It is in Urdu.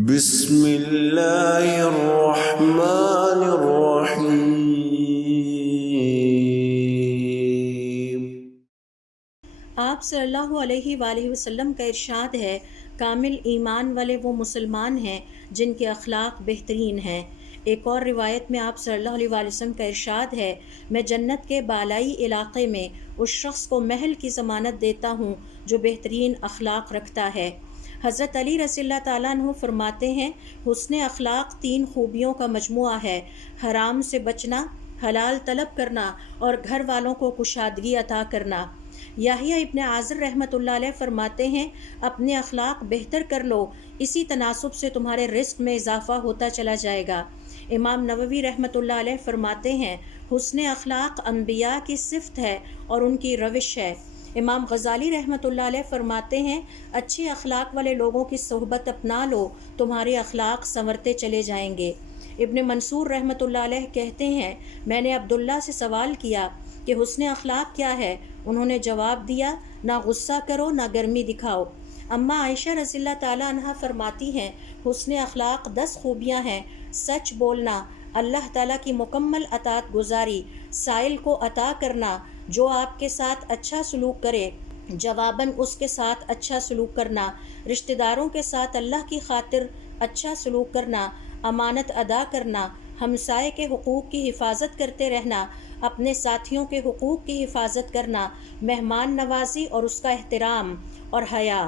بسم اللہ الرحمن الرحیم۔ آپ صلی اللہ علیہ وآلہ وسلم کا ارشاد ہے، کامل ایمان والے وہ مسلمان ہیں جن کے اخلاق بہترین ہیں۔ ایک اور روایت میں آپ صلی اللہ علیہ وآلہ وسلم کا ارشاد ہے، میں جنت کے بالائی علاقے میں اس شخص کو محل کی ضمانت دیتا ہوں جو بہترین اخلاق رکھتا ہے۔ حضرت علی رضی اللہ تعالیٰ عنہ فرماتے ہیں، حسن اخلاق 3 خوبیوں کا مجموعہ ہے: حرام سے بچنا، حلال طلب کرنا اور گھر والوں کو کشادگی عطا کرنا۔ یحییٰ ابن عازر رحمۃ اللہ علیہ فرماتے ہیں، اپنے اخلاق بہتر کر لو، اسی تناسب سے تمہارے رزق میں اضافہ ہوتا چلا جائے گا۔ امام نووی رحمۃ اللہ علیہ فرماتے ہیں، حسن اخلاق انبیاء کی صفت ہے اور ان کی روش ہے۔ امام غزالی رحمۃ اللہ علیہ فرماتے ہیں، اچھے اخلاق والے لوگوں کی صحبت اپنا لو، تمہارے اخلاق سنورتے چلے جائیں گے۔ ابن منصور رحمۃ اللہ علیہ کہتے ہیں، میں نے عبداللہ سے سوال کیا کہ حسن اخلاق کیا ہے؟ انہوں نے جواب دیا، نہ غصہ کرو نہ گرمی دکھاؤ۔ اماں عائشہ رضی اللہ تعالیٰ عنہ فرماتی ہیں، حسن اخلاق 10 خوبیاں ہیں: سچ بولنا، اللہ تعالیٰ کی مکمل اطاعت گزاری، سائل کو عطا کرنا، جو آپ کے ساتھ اچھا سلوک کرے جواباً اس کے ساتھ اچھا سلوک کرنا، رشتہ داروں کے ساتھ اللہ کی خاطر اچھا سلوک کرنا، امانت ادا کرنا، ہمسائے کے حقوق کی حفاظت کرتے رہنا، اپنے ساتھیوں کے حقوق کی حفاظت کرنا، مہمان نوازی اور اس کا احترام، اور حیا۔